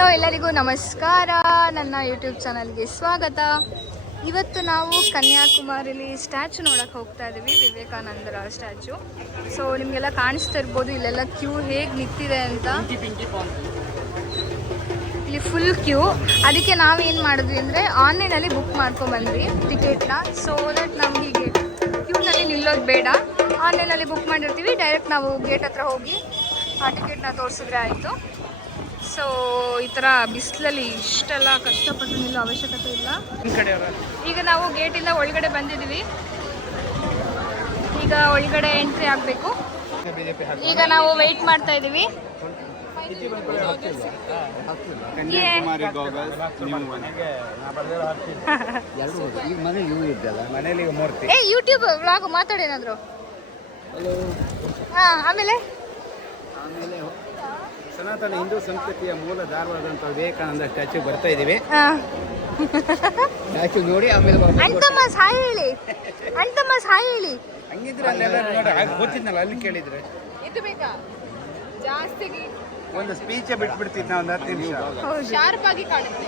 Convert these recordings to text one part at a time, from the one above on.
Hello ಎಲ್ಲರಿಗೂ ನಮಸ್ಕಾರ, ನನ್ನ ಯೂಟ್ಯೂಬ್ ಚಾನಲ್ಗೆ ಸ್ವಾಗತ. ಇವತ್ತು ನಾವು ಕನ್ಯಾಕುಮಾರಿಲಿ ಸ್ಟ್ಯಾಚು ನೋಡೋಕೆ ಹೋಗ್ತಾ ಇದ್ದೀವಿ, ವಿವೇಕಾನಂದರ ಸ್ಟ್ಯಾಚು. ಸೊ ನಿಮಗೆಲ್ಲ ಕಾಣಿಸ್ತಾ ಇರ್ಬೋದು ಇಲ್ಲೆಲ್ಲ ಕ್ಯೂ ಹೇಗೆ ನಿಂತಿದೆ ಅಂತ. ಇಲ್ಲಿ ಫುಲ್ ಕ್ಯೂ. ಅದಕ್ಕೆ ನಾವೇನು ಮಾಡಿದ್ವಿ ಅಂದರೆ ಆನ್ಲೈನಲ್ಲಿ ಬುಕ್ ಮಾಡ್ಕೊಂಡ್ಬಂದ್ವಿ ಟಿಕೆಟ್ನ. ಸೊ ದಟ್ ನಾವು ಹೀಗೆ ಕ್ಯೂನಲ್ಲಿ ನಿಲ್ಲೋದು ಬೇಡ, ಆನ್ಲೈನಲ್ಲಿ ಬುಕ್ ಮಾಡಿರ್ತೀವಿ, ಡೈರೆಕ್ಟ್ ನಾವು ಗೇಟ್ ಹತ್ರ ಹೋಗಿ ಆ ಟಿಕೆಟ್ನ ತೋರಿಸಿದ್ರೆ ಆಯಿತು. ಸೊ ಈ ಥರ ಬಿಸಿಲಲ್ಲಿ ಇಷ್ಟೆಲ್ಲ ಕಷ್ಟಪಟ್ಟು ನಿಲ್ಲೋ ಅವಶ್ಯಕತೆ ಇಲ್ಲ. ಈಗ ನಾವು ಗೇಟಿಂದ ಒಳಗಡೆ ಬಂದಿದ್ದೀವಿ, ಈಗ ಒಳಗಡೆ ಎಂಟ್ರಿ ಆಗಬೇಕು. ಈಗ ನಾವು ವೆಯ್ಟ್ ಮಾಡ್ತಾ ಇದ್ದೀವಿ. ಯೂಟ್ಯೂಬ್ ವ್ಲಾಗ್ ಮಾತಾಡೇನಾದ್ರು. ಆಮೇಲೆ ಸನಾತನ ಹಿಂದೂ ಸಂಸ್ಕೃತಿಯ ಮೂಲ ಧಾರವಾಡದಂತ ವಿವೇಕಾನಂದ ಸ್ಟ್ಯಾಚು ಬರ್ತಾ ಇದೀವಿ. ಸ್ಟ್ಯಾಚು ನೋಡಿ ಆಮೇಲೆ ಅಣ್ತಮ್ಮ ಸಾಯಿ ಹೇಳಿ, ಅಣ್ತಮ್ಮ ಸಾಯಿ ಹೇಳಿ. ಹಂಗಿದ್ರೆ ಅಲ್ಲೆಲ್ಲ ನೋಡಿ ಗೊತ್ತಿದ್ನಲ್ಲ, ಅಲ್ಲಿ ಕೇಳಿದ್ರೆ ಇದು ಬೇಕಾ ಜಾಸ್ತಿ ಒಂದು ಸ್ಪೀಚ್ ಬಿಟ್ಬಿಡ್ತಿದ್ನ ಒಂದು 10 ನಿಮಿಷ ಶಾರ್ಪ್ ಆಗಿ ಕಾಣುತ್ತೆ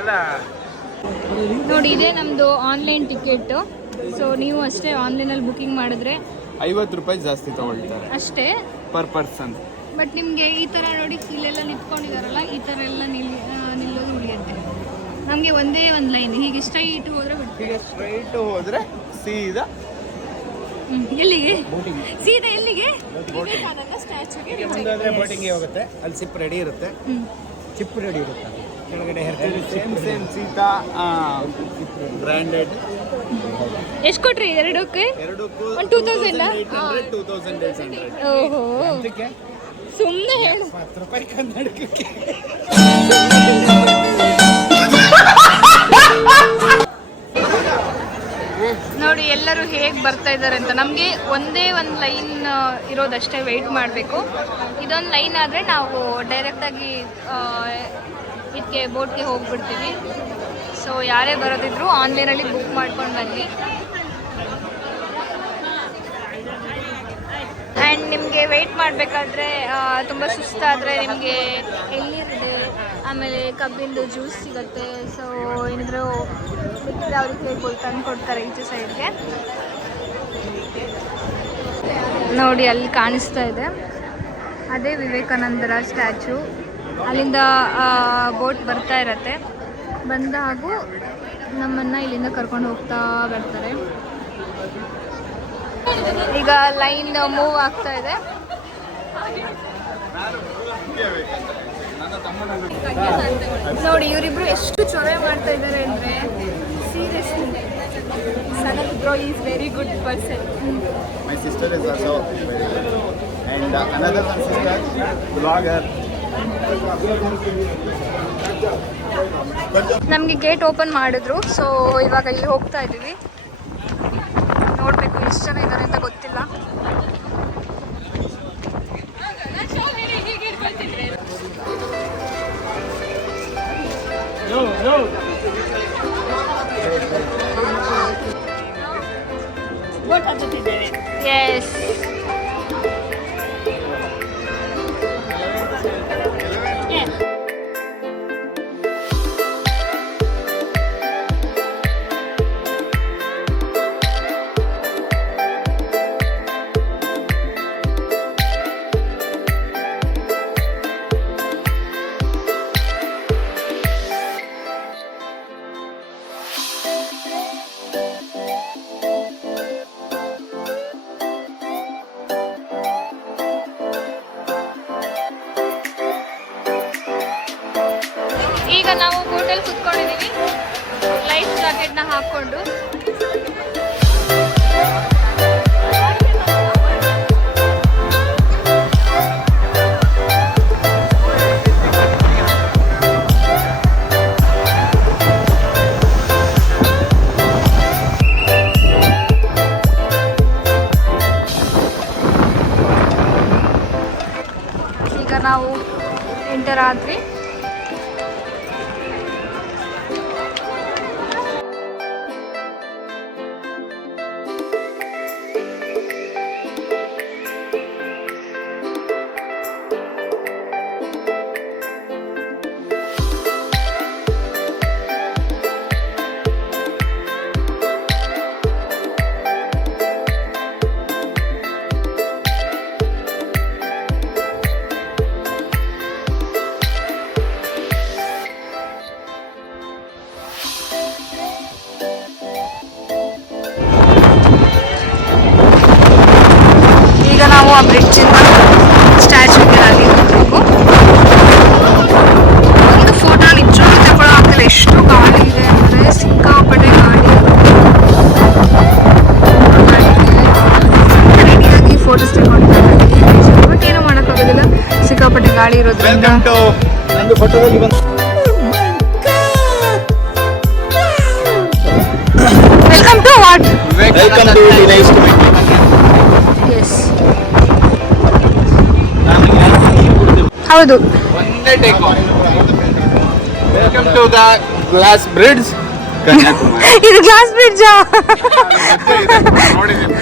ಅಲ್ಲ. ನೋಡಿ ಇದೇ ನಮ್ಮದು ಆನ್ಲೈನ್ ಟಿಕೆಟ್. ಸೊ ನೀವು ಅಷ್ಟೇ ಆನ್ಲೈನಲ್ಲಿ ಬುಕಿಂಗ್ ಮಾಡಿದ್ರೆ 50 ರೂಪಾಯಿ ಜಾಸ್ತಿ ತಗೊಳ್ತಾರೆ ಅಷ್ಟೇ ಪರ್ ಪರ್ಸನ್. ಬಟ್ ನಿಮಗೆ ಈ ಥರ ನೋಡಿ ಇಲ್ಲೆಲ್ಲ ನಿಂತ್ಕೊಂಡಿದಾರಲ್ಲ, ಈ ಥರ ಎಲ್ಲ ನಿಲ್ಲೋದು ಉಳಿಯುತ್ತೆ. ನಮಗೆ ಒಂದೇ ಒಂದು ಲೈನ್ ಹೀಗೆ ಸ್ಟ್ರೈಟ್ ಹೋದ್ರೆ ಹೀಗೆ ಸ್ಟ್ರೈಟ್ ಹೋದ್ರೆ ಸೀದಾ ಎಲ್ಲಿಗೆ? ಸೀದಾ ಎಲ್ಲಿಗೆ? ವಿವೇಕಾನಂದ ಸ್ಟ್ಯಾಚುಗೆ ಮುಂದಾದ್ರೆ ಬೋಟಿಂಗ್ಗೆ ಹೋಗುತ್ತೆ. ಅಲ್ಲಿ ಚಿಪ್ ರೆಡಿ ಇರುತ್ತೆ, ಚಿಪ್ ರೆಡಿ ಇರುತ್ತೆ ಕೆಳಗಡೆ ಸೇಮ್ ಸೀತಾ ಬ್ರ್ಯಾಂಡೆಡ್. ಎಷ್ಟು ಕೊಟ್ರಿ ಎರಡಕ್ಕೂ? ಒಂದು 2800. ಓಹೋ, ಸುಮ್ಮನೆ ಹೇಳು. 10 ರೂಪಾಯಿ ಕನ್ನಡಕ್ಕೆ. ನೋಡಿ ಎಲ್ಲರೂ ಹೇಗೆ ಬರ್ತಾ ಇದ್ದಾರೆ ಅಂತ. ನಮಗೆ ಒಂದೇ ಒಂದು ಲೈನ್ ಇರೋದಷ್ಟೇ, ವೆಯ್ಟ್ ಮಾಡಬೇಕು. ಇದೊಂದು ಲೈನ್ ಆದರೆ ನಾವು ಡೈರೆಕ್ಟಾಗಿ ಇದಕ್ಕೆ ಬೋಟ್ಗೆ ಹೋಗ್ಬಿಡ್ತೀವಿ. ಸೊ ಯಾರೇ ಬರೋದಿದ್ರು ಆನ್ಲೈನಲ್ಲಿ ಬುಕ್ ಮಾಡ್ಕೊಂಡು ಬನ್ನಿ. ಆ್ಯಂಡ್ ನಿಮಗೆ ವೆಯ್ಟ್ ಮಾಡಬೇಕಾದ್ರೆ ತುಂಬ ಸುಸ್ತಾದರೆ ನಿಮಗೆ ಎಳ್ನೀರಿದೆ, ಆಮೇಲೆ ಕಬ್ಬಿಂದು ಜ್ಯೂಸ್ ಸಿಗುತ್ತೆ. ಸೊ ಏನಾದರೂ ಬಿಟ್ಟಿದ್ರೆ ಅವ್ರಿಗೆ ಹೇಳ್ಬೋದು, ತಂದು ಕೊಡ್ತಾರೆ ಈಚೆ ಸೈಡ್ಗೆ. ನೋಡಿ ಅಲ್ಲಿ ಕಾಣಿಸ್ತಾ ಇದೆ, ಅದೇ ವಿವೇಕಾನಂದರ ಸ್ಟ್ಯಾಚು. ಅಲ್ಲಿಂದ ಬೋಟ್ ಬರ್ತಾ ಇರತ್ತೆ, ಬಂದ ಹಾಗೂ ನಮ್ಮನ್ನು ಇಲ್ಲಿಂದ ಕರ್ಕೊಂಡು ಹೋಗ್ತಾ ಬರ್ತಾರೆ. ಈಗ ಲೈನ್ ಮೂವ್ ಆಗ್ತಾ ಇದೆ. ನೋಡಿ ಇವರಿಬ್ರು ಎಷ್ಟು ಚೊರೆ ಮಾಡ್ತಾ ಇದ್ದಾರೆ ಅಂದರೆ seriously. Sanath bro is very good person. My sister is also very good. And another one sister, vlogger. ನಮಗೆ ಗೇಟ್ ಓಪನ್ ಮಾಡಿದ್ರು. ಸೊ ಇವಾಗ ಇಲ್ಲಿ ಹೋಗ್ತಾ ಇದ್ದೀವಿ. ನೋಡಬೇಕು ಎಷ್ಟು ಜನ ಇದ್ದಾರೆ ಅಂತ ಗೊತ್ತಿಲ್ಲ. ಎಸ್, ಈಗ ನಾವು ಬೋಟಲ್ಲಿ ಕುತ್ಕೊಂಡಿದ್ದೀವಿ ಲೈಫ್ ಜಾಕೆಟ್ನ ಹಾಕ್ಕೊಂಡು. ಈಗ ನಾವು ಎಂಟರ್ ಆದ್ವಿ. ನಂದು ಫೋಟೋದಲ್ಲಿ ಬಂದು welcome to what welcome to nice to meet yes ಹೌದು ಒಂದೇ take welcome to the glass bridge Kanyakumari. ಇದು ಗ್ಲಾಸ್ ಬ್ರಿಡ್ಜಾ? ನೋಡಿದ್ದೀನಿ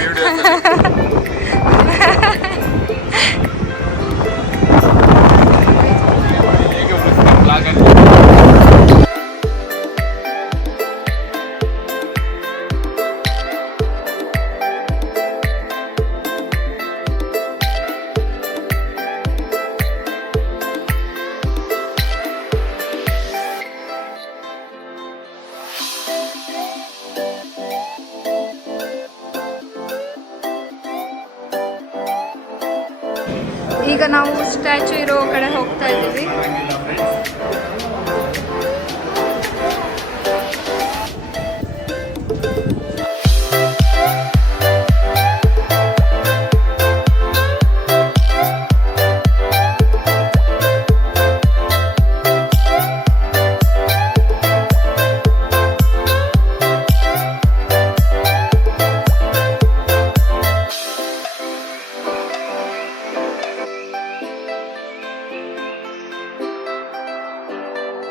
ಈಗ ನಾವು ಸ್ಟ್ಯಾಚು ಇರೋ ಕಡೆ ಹೋಗ್ತಾ ಇದ್ದೀವಿ.